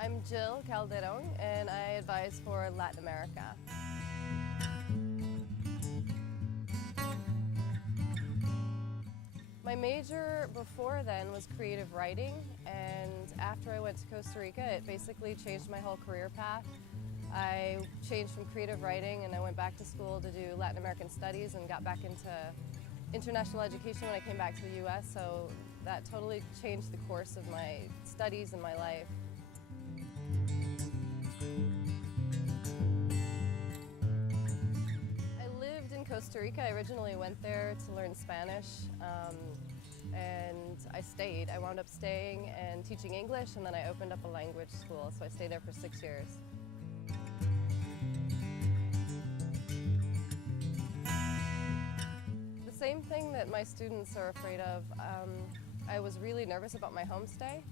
I'm Jill Calderon, and I advise for Latin America. My major before then was creative writing, and after I went to Costa Rica, it basically changed my whole career path. I changed from creative writing and I went back to school to do Latin American studies and got back into international education when I came back to the US, so that totally changed the course of my studies and my life. I lived in Costa Rica. I originally went there to learn Spanish, and I stayed. I wound up staying and teaching English, and then I opened up a language school, so I stayed there for 6 years. The same thing that my students are afraid of. I was really nervous about my homestay,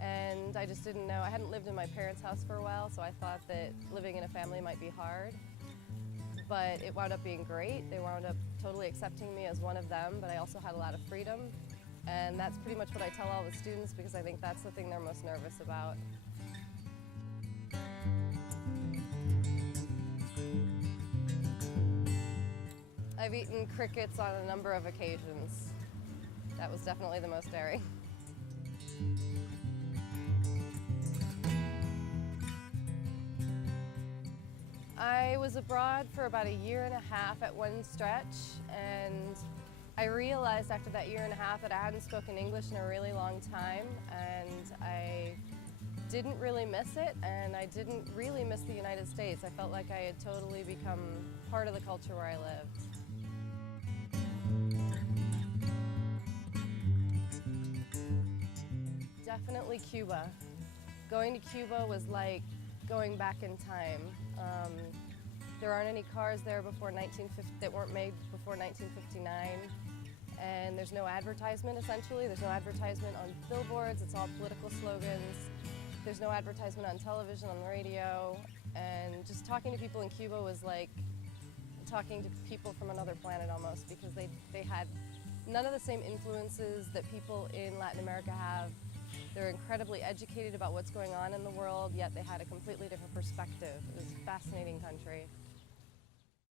and I just didn't know. I hadn't lived in my parents' house for a while, so I thought that living in a family might be hard. But it wound up being great. They wound up totally accepting me as one of them, but I also had a lot of freedom. And that's pretty much what I tell all the students, because I think that's the thing they're most nervous about. I've eaten crickets on a number of occasions. That was definitely the most daring. I was abroad for about 1.5 years at one stretch, and I realized after that 1.5 years that I hadn't spoken English in a really long time, and I didn't really miss it, and I didn't really miss the United States. I felt like I had totally become part of the culture where I lived. Definitely Cuba. Going to Cuba was like going back in time. There aren't any cars there before that weren't made before 1959, and there's no advertisement essentially. There's no advertisement on billboards, it's all political slogans. There's no advertisement on television, on the radio, and just talking to people in Cuba was like talking to people from another planet almost, because they had none of the same influences that people in Latin America have. They're incredibly educated about what's going on in the world, yet they had a completely different perspective. It was a fascinating country.